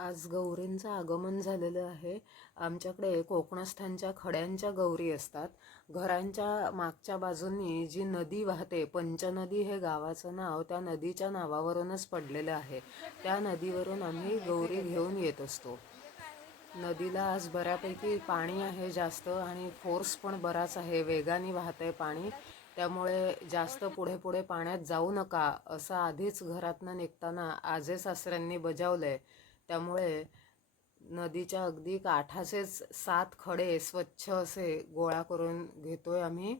आज गौरींचं आगमन झालेलं आहे. आमच्याकडे कोकणस्थानच्या खड्यांच्या गौरी असतात. घरांच्या मागच्या बाजूंनी जी नदी वाहते पंचनदी हे गावाचं नाव त्या नदीच्या नावावरूनच पडलेलं आहे. त्या नदीवरून आम्ही गौरी घेऊन येत असतो. नदीला आज बऱ्यापैकी पाणी आहे जास्त आणि फोर्स पण बराच आहे. वेगाने वाहतंय पाणी. त्यामुळे जास्त पुढे पुढे पाण्यात जाऊ नका असं आधीच घरातनं निघताना आजे सासऱ्यांनी बजावलं आहे त्यामुळे नदीच्या अगदी काठाचेच सात खडे स्वच्छ असे गोळा करून घेतोय आम्ही.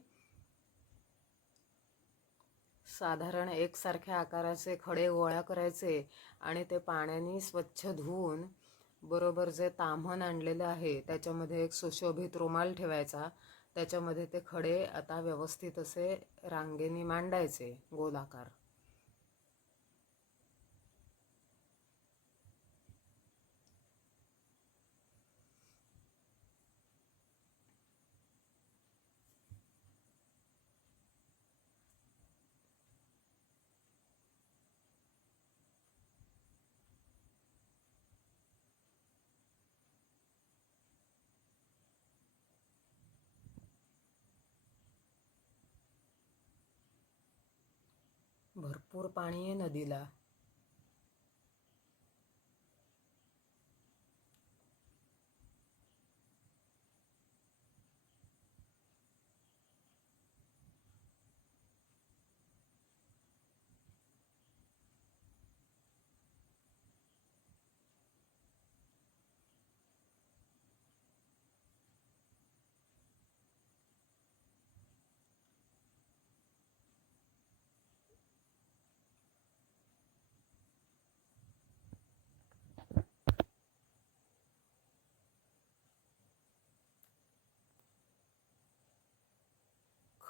साधारण एकसारख्या आकाराचे खडे गोळा करायचे आणि ते पाण्याने स्वच्छ धुवून बरोबर जे ताम्हण आणलेलं आहे त्याच्यामध्ये एक सुशोभित रुमाल ठेवायचा. त्याच्यामध्ये ते खडे आता व्यवस्थित असे रांगेने मांडायचे गोलाकार. भरपूर पाणी आहे नदीला.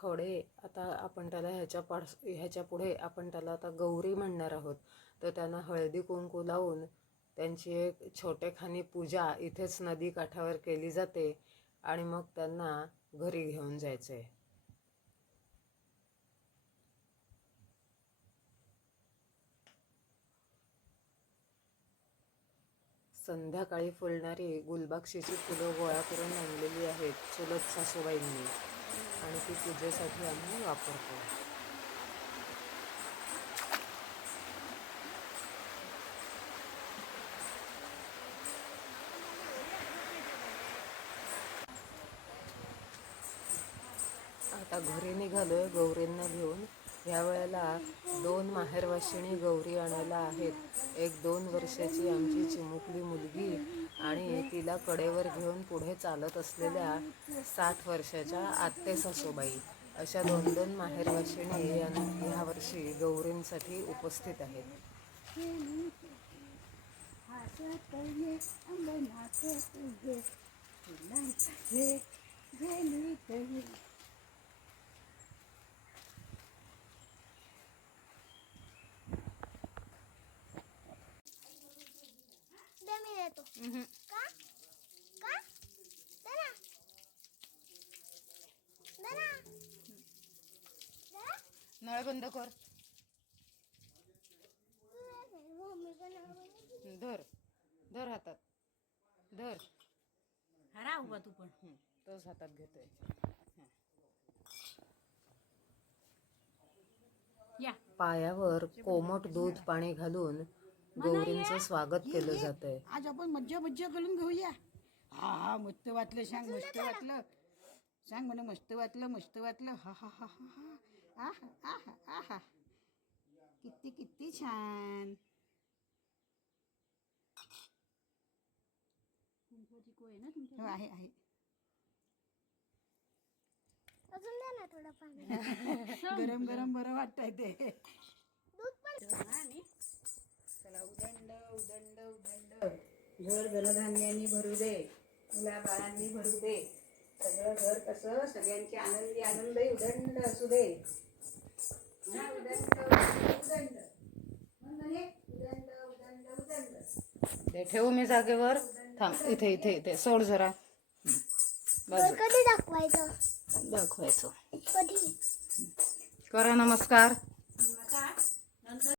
खडे आता आपण त्याला ह्याच्या पास ह्याच्या पुढे आपण त्याला आता गौरी म्हणणार आहोत. तर त्यांना हळदी कुंकू लावून त्यांची एक छोटेखानी पूजा इथेच नदी काठावर केली जाते आणि मग त्यांना घरी घेऊन जायचं आहे संध्याकाळी फुलणारी गुलबक्षीची फुलं गोळा करून आणलेली आहेत चुलत सासूबाईंनी. आणि ती पूजेसाठी आम्ही वापरतो. आता घरी निघालोय गौरींना घेऊन. ह्या वेळेला दोन माहेरवाशिणी गौरी आणायला आहेत. एक दोन वर्षाची आमची चिमुकली मुलगी आणि तिला कडेवर घेऊन पुढे चालत असलेल्या साठ वर्षाच्या आत्ते सासूबाई अशा दोन दोन माहेरवाशिणी या ह्या वर्षी गौरींसाठी उपस्थित आहेत. देतो का? का? ना दे. नळ बंद कर. मम्मी पण आवडली. धर. धर हातात. धर. हरा उभा तू पण. हं, तोच हातात घेतोय. या. पायावर कोमट दूध पाणी घालून गौरींचं स्वागत केलं जातंय. आज आपण मज्जा मज्जा करून घेऊया. हा हा मस्त वाटलं सांग मस्त वाटलं. सांग म्हणे मस्त वाटलं मस्त वाटलं. हा हा हा हा हा. आहा आहा आहा किती किती छान. हो आहे आहे. अजून ना थोडं पाणी. गरम गरम बरं वाटतंय ते. दूध पण चला उदंड उदंड उदंड. घर धनधान्यांनी भरू दे मुला बाळांनी भरू दे. सगळं घर कसं सगळ्यांची आनंदी आनंदी उदंड असू दे. हा, उदंड उदंड उदंड. म्हण म्हणे, उदंड उदंड उदंड. ते ठेवू मी जागेवर. थांब इथे इथे इथे. सोड जरा. कधी दाखवायचं? दाखवायचं. कधी? करा नमस्कार.